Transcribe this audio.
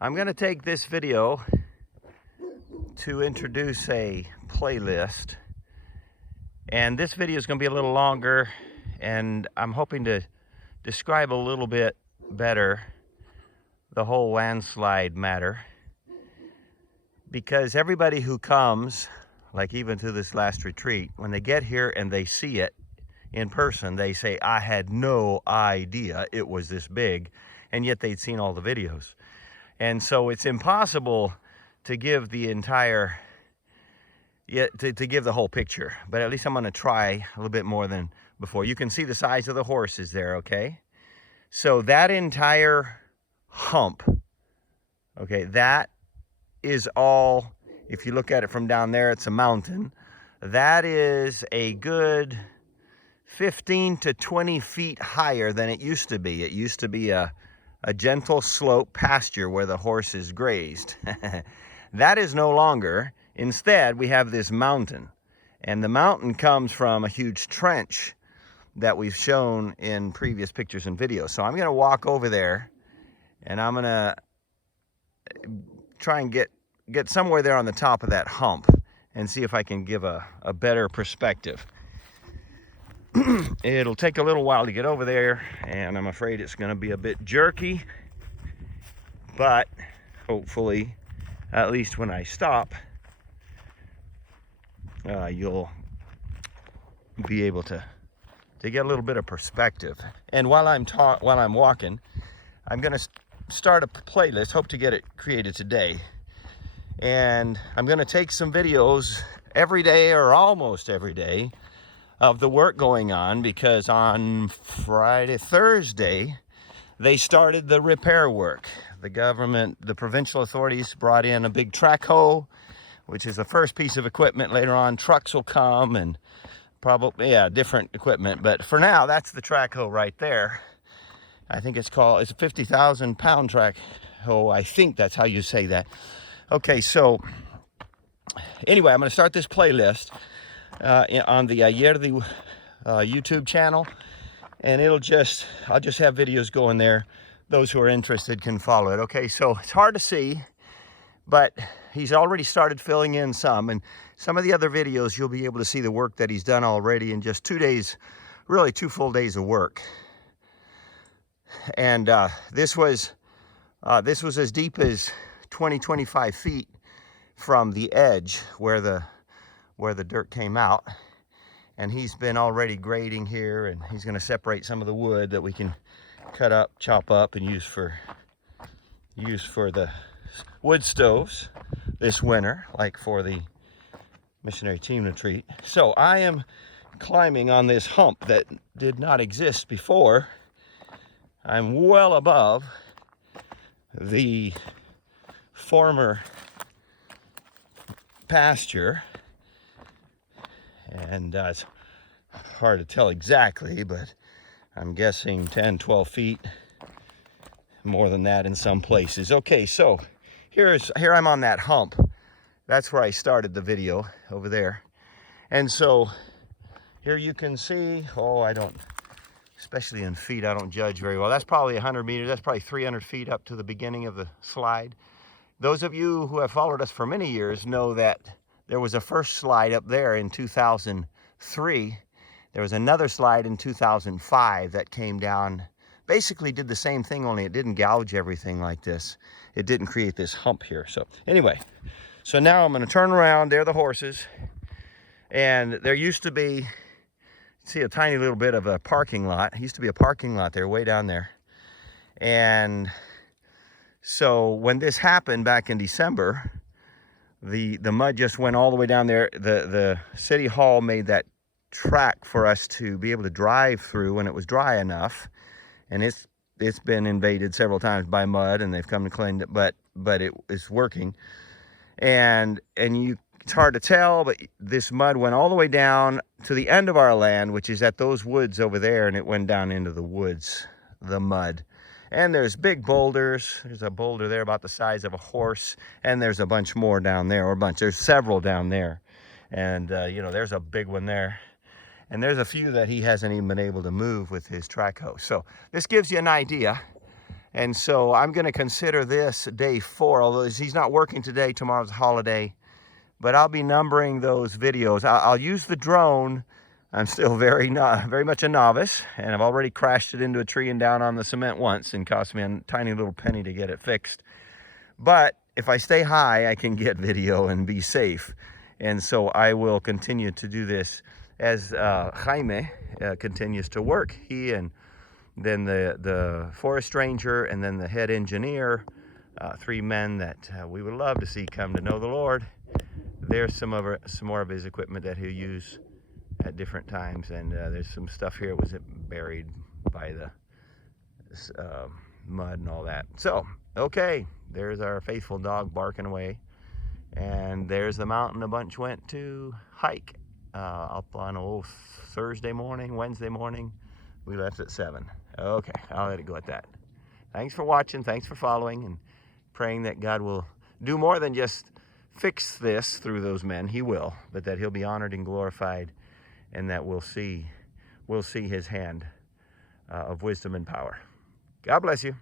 I'm going to take this video to introduce a playlist, and this video is going to be a little longer, and I'm hoping to describe a little bit better the whole landslide matter, because everybody who comes, like even to this last retreat, when they get here and they see it in person, they say, I had no idea it was this big, and yet they'd seen all the videos. And so it's impossible to give the entire, to give the whole picture, but at least I'm going to try a little bit more than before. You can see the size of the horses there, okay? So that entire hump, okay, that is all, if you look at it from down there, it's a mountain. That is a good 15 to 20 feet higher than it used to be. It used to be a gentle slope pasture where the horses grazed. That is no longer. Instead, we have this mountain, and the mountain comes from a huge trench that we've shown in previous pictures and videos. So I'm going to walk over there, and I'm going to try and get somewhere there on the top of that hump and see if I can give a better perspective. It'll take a little while to get over there, and I'm afraid it's going to be a bit jerky, but hopefully, at least when I stop, you'll be able to get a little bit of perspective. And while I'm walking, I'm going to start a playlist, hope to get it created today, and I'm going to take some videos every day or almost every day of the work going on, because on Thursday, they started the repair work. The government, the provincial authorities brought in a big track hoe, which is the first piece of equipment. Later on, trucks will come and probably, different equipment. But for now, that's the track hoe right there. I think it's a 50,000 pound track hoe. I think that's how you say that. Okay, so anyway, I'm going to start this playlist on the Yerdi YouTube channel, and I'll just have videos going there. Those who are interested can follow it. Okay, so it's hard to see, but he's already started filling in some, and some of the other videos you'll be able to see the work that he's done already in just 2 days, really 2 full days of work. And this was as deep as 25 feet from the edge where the dirt came out, and he's been already grading here, and he's going to separate some of the wood that we can cut up, chop up, and use for the wood stoves this winter, like for the missionary team retreat. So I am climbing on this hump that did not exist before. I'm well above the former pasture, and it's hard to tell exactly, but I'm guessing 10-12 feet, more than that in some places. Okay, so here I'm on that hump. That's where I started the video, over there. And so here you can see, especially in feet, I don't judge very well. That's probably 100 meters. That's probably 300 feet up to the beginning of the slide. Those of you who have followed us for many years know that there was a first slide up there in 2003. There was another slide in 2005 that came down, basically did the same thing, only it didn't gouge everything like this. It didn't create this hump here. So anyway, so now I'm going to turn around. There are the horses, and there used to be, see, a tiny little bit of a parking lot. It used to be a parking lot there, way down there. And so when this happened back in December, the mud just went all the way down there. The city hall made that track for us to be able to drive through when it was dry enough, and it's been invaded several times by mud, and they've come and cleaned it, but it is working. And it's hard to tell, but this mud went all the way down to the end of our land, which is at those woods over there, and it went down into the woods, the mud. And there's big boulders. There's a boulder there about the size of a horse, and there's a bunch more down there, there's several down there. And there's a big one there. And there's a few that he hasn't even been able to move with his track hoe. So this gives you an idea And so I'm going to consider this day 4, although he's not working today. Tomorrow's a holiday. But I'll be numbering those videos. I'll use the drone. I'm still very much a novice, and I've already crashed it into a tree and down on the cement once, and cost me a tiny little penny to get it fixed. But if I stay high, I can get video and be safe. And so I will continue to do this as Jaime continues to work. He and then the forest ranger and then the head engineer, 3 men that we would love to see come to know the Lord. There's some more of his equipment that he'll use at different times, and there's some stuff here that was buried by the mud and all that. So, okay, there's our faithful dog barking away, and there's the mountain a bunch went to hike up on Thursday morning, Wednesday morning. We left at 7. Okay, I'll let it go at that. Thanks for watching, thanks for following, and praying that God will do more than just fix this through those men. He will, but that he'll be honored and glorified, and that we'll see his hand of wisdom and power. God bless you.